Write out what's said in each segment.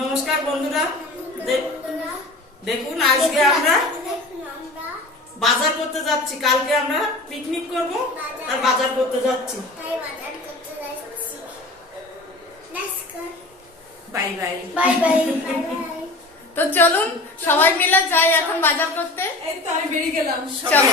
নমস্কার বন্ধুরা। দেখুন আজকে আমরা বাজার করতে যাচ্ছি। কালকে আমরা পিকনিক করব আর বাজার করতে যাচ্ছি। Bye bye. বাই বাই তো চলুন সবাই মিলে যাই এখন বাজার করতে। এই তো আমি বেরিয়ে গেলাম। চলো।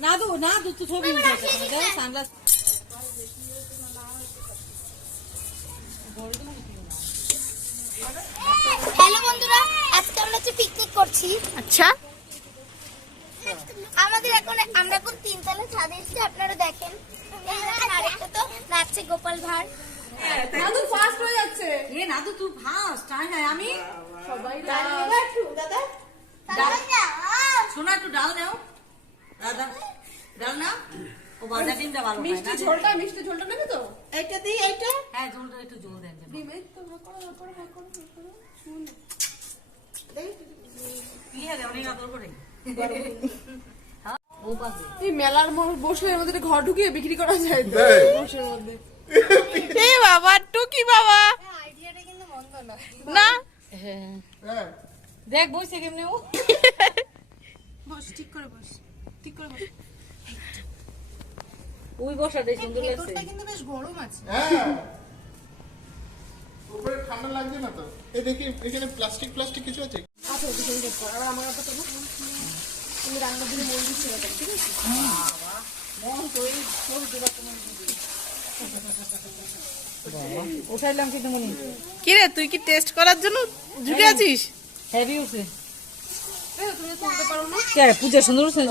না দু তুই ছবি সানগ্লাস হ্যালো বন্ধুরা আজকে আমরা হচ্ছে পিকনিক করছি। আচ্ছা। আমাদের এখন আমরা এখন তিনতলা ছাদে এসেছি আপনারা দেখেন। এই আরেকটা তো নাচছে গোপাল ভাঁড়। নাদু ফাস্ট হয়ে যাচ্ছে। এ নাদু তুই ফাস্ট হ্যাঁ হ্যাঁ আমি? দাদা শোনা একটু ডাল নাও দাদা ডাল না? ও বাজার ডিমটা ভালো মিষ্টি ঝোলটা মিষ্টি ঝোলটা নেবে তো? এইটা দিই এইটা? হ্যাঁ ঝোলটা একটু ঝোল দেন যেন। কি হ্যাঁ রে, অনেক আদর করে? হ্যাঁ, ও পাশে। এই মেলার বসলে মধ্যে ঘর ঢুকিয়ে বিক্রি করা যায় তো বসের মধ্যে। এ বাবা টুকি বাবা। আইডিয়াটা কিন্তু মন্দ নয় না দেখ বসে কেমনে ও? বস ঠিক করে বস। ঠিক করে বস। ওই বসাটাই সুন্দর লাগছে। কিন্তু বেশ গরম আছে। হ্যাঁ। উপরে ঠান্ডা লাগছে না তো? এই দেখি এখানে প্লাস্টিক প্লাস্টিক কিছু আছে? আচ্ছা ওদিকে আমি দেখব আর আমার কথা তুমি রান্না দিলে মন দিচ্ছি না ঠিক আছে? উঠাইলাম কিন্তু মনি কি রে তুই কি টেস্ট করার জন্য ঝুঁকে আছিস? হেভি উঠছে এই, তুমি তুলতে পারো না কে পূজা সুন্দর উঠছে